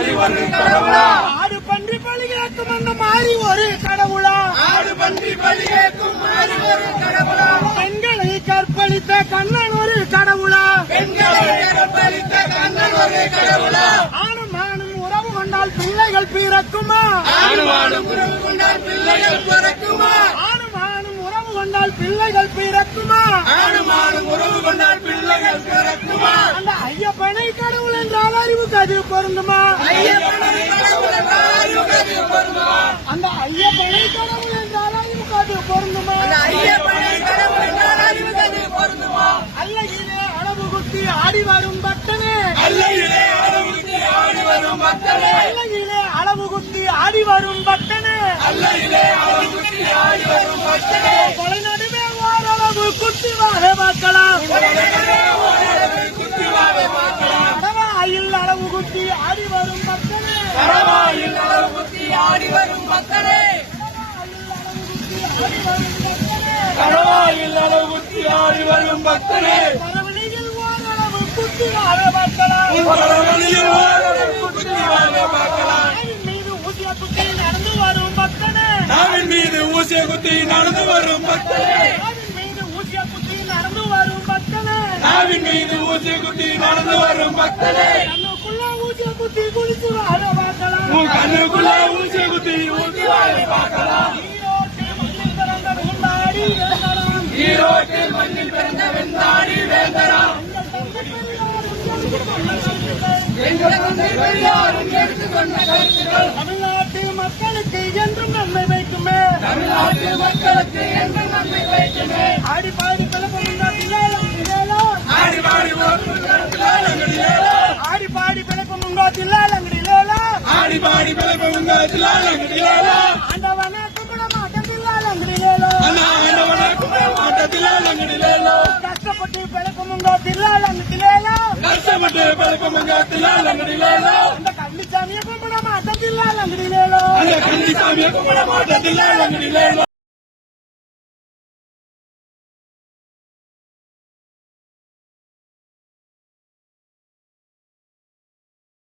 ஆடு பன்றி பலிகேக்கும் அந்த மாறி ஒரு கடவுளா? ஆடு பன்றி பலியேக்கும் மாறி ஒரு கடவுளா? பெண்களை கற்பழித்த கண்ணன் ஒரு கடவுளா? பெண்களை கற்பழித்த கண்ணன் ஒரு கடவுளா? ஆணும் ஆணும் உறவு கொண்டால் பிள்ளைகள் பிறக்குமா? ஆணுமானும் உறவு கொண்டால் பிள்ளைகள் பிறக்குமா? ஆணும் ஆணும் உறவு கொண்டால் பிள்ளைகள் பிறக்குமா? ஆணுமானும் உறவு கொண்டால் பிள்ளைகள் பிறக்குமா அந்த ஐயப்பனை கடவுள் என்றால் அறிவுக்கு அது பொருந்துமா? அந்த ஐயப்பனை கடவுள் என்றால் அறிவுக்கு அது பொருந்துமா? அல்லையிலே அளவு குத்தி ஆடி வரும் பக்தனே. அல்லையிலே அளவுக்கு ஆடி வரும் பக்தனே. அல்லையிலே அளவு குத்தி ஆடி வரும் பக்தனே. அல்லையிலே அளவுக்கு ஆடி வரும் பக்தனே. கொலை நடுவே ஓரளவு குத்தி வாழ பார்க்கலாம் குத்திவாவை பார்க்கலாம் கடவாயில் அளவு குத்தி ஆடி வரும் பக்தனே பரவாயில் அளவுக்கு ஆடி வரும் பக்தனே பரவாயில் அளவுக்கு ஆடி வரும் பக்தனே பரவலியில் ஓரளவு குத்தி வாழ பார்க்கலாம் பரவலியில் ஓரளவு குத்திவாவை பார்க்கலாம் நாவின் மீது ஊசிய குத்தி நடந்து வரும் பக்தனே நாவின் மீது ஊசிய குத்தி நடந்து வரும் பக்தனே நாவின் மீது ஊசிய குத்தி நடந்து வரும் பக்தனே உன் கண்ணுக்குள்ள ஊசிய குத்தி ஊசிவாவை பார்க்கலாம். ஈரோட்டில் மண்ணில் பிறந்த வெந்தாடி. வேந்தரா தமிழ்நாட்டில் மக்களுக்கு என்றும் நன்மை வைக்குமே தமிழ்நாட்டில் மக்களுக்கு என்று நன்மை வைக்குமே ஆடி பாடி தில்லாலங்கடிலேலோ கும்பிட மாட்டத்திலாலங்களிலேலோ கஷ்டப்பட்டு பிளப்பம் தில்லாலங்கடிலேலோ கஷ்டப்பட்டு பிறப்பவங்க திலாலங்களிலேலோ அந்த கள்ளிச்சாமியை கும்பிட மாட்டேன் தில்லாலங்கடிலேலோ அந்த கண்டிசாமியை கும்பிட மாட்டத்திலாலங்களிலேலோ